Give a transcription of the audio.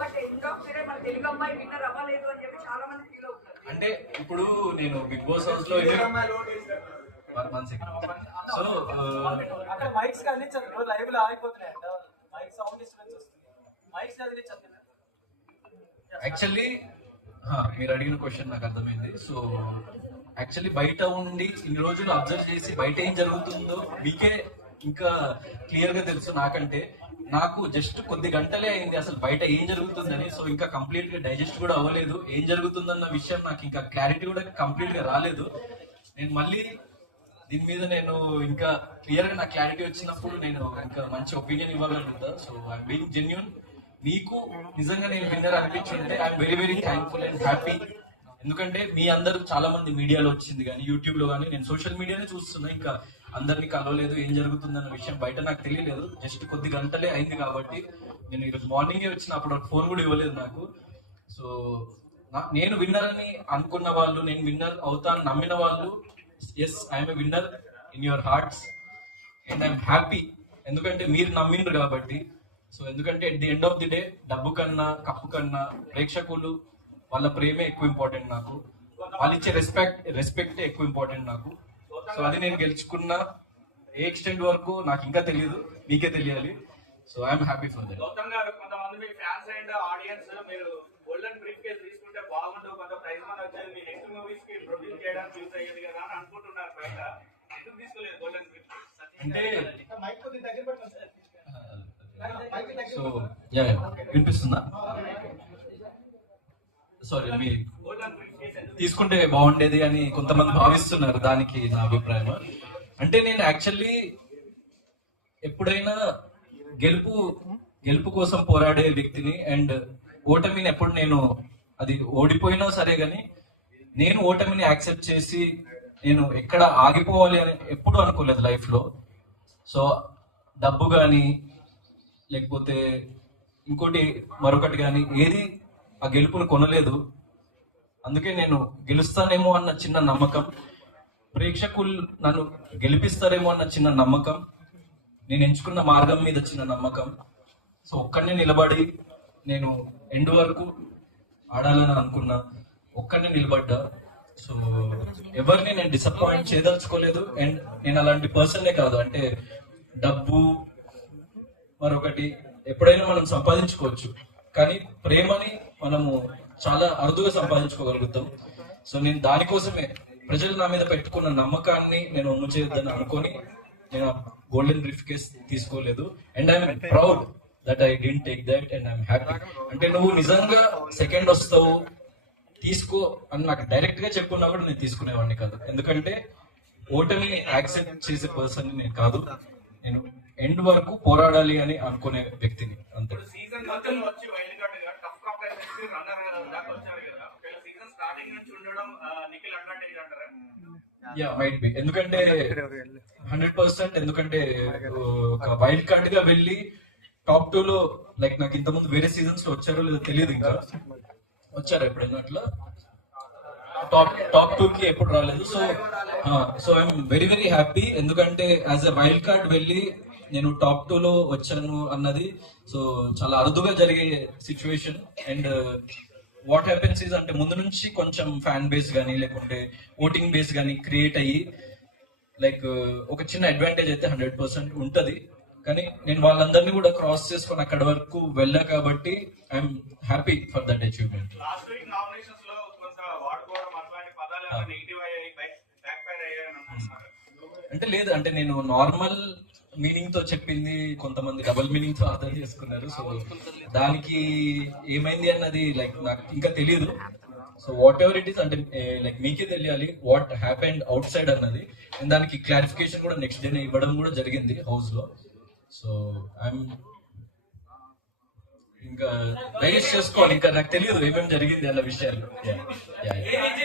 But end of the day మన తెలుగు అమ్మాయి winner అవ్వలేదు అని చెప్పి చాలా మంది ఫీల్ అవుతున్నారు. అంటే ఇప్పుడు నేను బిగ్ బాస్ హౌస్ లో సో అక్కడ మైక్స్ అందించారు, లైవ్ లో ఆగిపోతున్నాయి, మైక్ సౌండ్ డిస్టర్బెన్స్ వస్తుంది, మైక్స్ అందించారు. యాక్చువల్లీ మీరు అడిగిన క్వశ్చన్ నాకు అర్థమైంది. సో యాక్చువల్లీ బయట ఉండి ఇన్ని రోజులు అబ్జర్వ్ చేసి బయట ఏం జరుగుతుందో మీకే ఇంకా క్లియర్ గా తెలుసు నాకంటే. నాకు జస్ట్ కొద్ది గంటలే అయింది అసలు బయట ఏం జరుగుతుందని. సో ఇంకా కంప్లీట్ గా డైజెస్ట్ కూడా అవ్వలేదు. ఏం జరుగుతుందన్న విషయం నాకు ఇంకా క్లారిటీ కూడా కంప్లీట్ గా రాలేదు. నేను మళ్ళీ దీని మీద నేను ఇంకా క్లియర్ గా నా క్లారిటీ వచ్చినప్పుడు నేను ఇంకా మంచి ఒపీనియన్ ఇవ్వగలుగుతా. So I'm being genuine. మీకు నిజంగా నేను విన్నర్ అనిపించింది I'm very very thankful and happy. ఎందుకంటే మీ అందరూ చాలా మంది మీడియాలో వచ్చింది కానీ యూట్యూబ్ లో కానీ నేను సోషల్ మీడియానే చూస్తున్నా. ఇంకా అందరినీ కలవలేదు, ఏం జరుగుతుందన్న విషయం బయట నాకు తెలియలేదు. జస్ట్ కొద్ది గంటలే అయింది కాబట్టి నేను ఈరోజు మార్నింగే వచ్చిన, అప్పుడు ఫోన్ కూడా ఇవ్వలేదు నాకు. సో నేను విన్నర్ అని అనుకున్న వాళ్ళు, నేను విన్నర్ అవుతాను నమ్మిన వాళ్ళు, yes I'm a winner in your hearts and I'm happy. ఎందుకంటే మీరు నమ్మిండ్రు కాబట్టి. సో ఎందుకంటే at the end of the day డబ్బు కన్నా కప్పు కన్నా ప్రేక్షకులు వాళ్ళ ప్రేమే ఎక్కువ ఇంపార్టెంట్ నాకు. వాళ్ళు ఇచ్చే రెస్పెక్ట్ ఎక్కువ ఇంపార్టెంట్ నాకు. సో అది నేను గెలుచుకున్న ఏ ఎక్స్టెంట్ వరకు నాకు ఇంకా తెలియదు, మీకే తెలియాలి. So I'm happy for that. Gautam garu, కొంతమంది మీ ఫ్యాన్స్ అండ్ ఆడియన్స్ మీరు గోల్డెన్ బ్రీఫ్ కేస్ తీసుకుంటే బాగుంటుంది, కొంత ప్రైజ్ మనీ వచ్చేది, మీ నెక్స్ట్ మూవీస్ కి ప్రొడ్యూస్ చేయడానికి యూజ్ అయ్యేది కదా అని అనుకుంటున్నారు బయట. ఎందుకు తీసుకోలేదు గోల్డెన్ బ్రీఫ్ కేస్? అంటే సో వినిపిస్తుందా? సారీ, మీ తీసుకుంటే బాగుండేది అని కొంతమంది భావిస్తున్నారు. దానికి నా అభిప్రాయం అంటే నేను యాక్చువల్లీ ఎప్పుడైనా గెలుపు కోసం పోరాడే వ్యక్తిని. అండ్ ఓటమిని ఎప్పుడు నేను అది ఓడిపోయినా సరే గాని నేను ఓటమిని యాక్సెప్ట్ చేసి నేను ఎక్కడ ఆగిపోవాలి అని ఎప్పుడు అనుకోలేదు లైఫ్ లో. సో డబ్బు కానీ లేకపోతే ఇంకోటి మరొకటి కానీ ఏది ఆ గెలుపును కొనలేదు. అందుకే నేను గెలుస్తానేమో అన్న చిన్న నమ్మకం, ప్రేక్షకులు నన్ను గెలిపిస్తారేమో అన్న చిన్న నమ్మకం, నేను ఎంచుకున్న మార్గం మీద చిన్న నమ్మకం. సో ఒక్కడినే నిలబడి నేను ఎండ్ వరకు ఆడాలని అనుకున్నా, ఒక్కడినే నిలబడ్డా. సో ఎవరిని నేను డిసప్పాయింట్ చేయదలుచుకోలేదు. అండ్ నేను అలాంటి పర్సన్నే కాదు. అంటే డబ్బు మరొకటి ఎప్పుడైనా మనం సంపాదించుకోవచ్చు, కానీ ప్రేమని మనము చాలా అరుదుగా సంపాదించుకోగలుగుతాం. సో నేను దానికోసమే ప్రజలు నా మీద పెట్టుకున్న నమ్మకాన్ని నేను ఒమ్ము చేయొద్దని అనుకొని నేను గోల్డెన్ బ్రీఫ్ కేస్ తీసుకోలేదు. And I'm proud that I didn't take that and I'm happy. అంటే నువ్వు నిజంగా సెకండ్ వస్తావు తీసుకో అని నాకు డైరెక్ట్ గా చెప్పుకున్నా కూడా నేను తీసుకునేవాడిని కాదు. ఎందుకంటే ఓటమిని యాక్సెప్ట్ చేసే పర్సన్ నేను కాదు. నేను ఎండ్ వరకు పోరాడాలి అని అనుకునే వ్యక్తిని. అంతే. సీజన్ మధ్యలో వచ్చి వైల్డ్ కార్డ్ గా టఫ్ కాంపిటీషన్ రన్నర్ దాకా వచ్చారు కదా, సీజన్ స్టార్టింగ్ నుంచి ఉండడం నిఖిల్ అడ్వాంటేజ్ అంటారా? Yeah, might be. ఎందుకంటే 100%. ఎందుకంటే ఒక వైల్డ్ కార్డ్ గా వెళ్ళి టాప్ 2 లో లైక్ నాకు ఇంతకుముందు వేరే సీజన్స్ లో వచ్చారో లేదో తెలియదు. ఇంకా వచ్చారా ఎప్పుడైనా అట్లా? టాప్ 2 కి ఎప్పుడు రాలేదు. So I'm very very happy. ఎందుకంటే యాజ్ ఎ వైల్డ్ కార్డ్ వెళ్ళి నేను టాప్ 2 లో వచ్చాను అన్నది సో చాలా అరుదుగా జరిగే situation. And what happens is అంటే ముందు నుంచి కొంచెం ఫ్యాన్ బేస్ కానీ లేకుంటే ఓటింగ్ బేస్ కానీ క్రియేట్ అయ్యి లైక్ ఒక చిన్న అడ్వాంటేజ్ అయితే 100% ఉంటది. కానీ నేను వాళ్ళందరినీ కూడా క్రాస్ చేసుకొని అక్కడ వరకు వెళ్ళా కాబట్టి I'm happy for that achievement. Last week nominations లో కొంత వాడుకోవడం అట్లాంటి పదాలు నెగిటివ్ అయ్యాయి, బ్యాక్ ఫైర్ అయ్యాయి అనుకుంటున్నారు. అంటే లేదు, అంటే నేను నార్మల్ మీనింగ్ తో చెప్పింది కొంతమంది డబుల్ మీనింగ్ తో అర్థం చేసుకున్నారు. సో దానికి ఏమైంది అన్నది లైక్ నాకు ఇంకా తెలియదు. So what ever it is అంటే లైక్ మీకే తెలియాలి వాట్ హ్యాపెండ్ అవుట్ సైడ్ అన్నది. దానికి క్లారిఫికేషన్ కూడా నెక్స్ట్ డే ఇవ్వడం కూడా జరిగింది హౌస్ లో. సో ఐఎమ్ ఇంకా డైజెస్ట్ చేసుకోవాలి. ఇంకా నాకు తెలియదు ఏమేమి జరిగింది అన్న విషయాలు.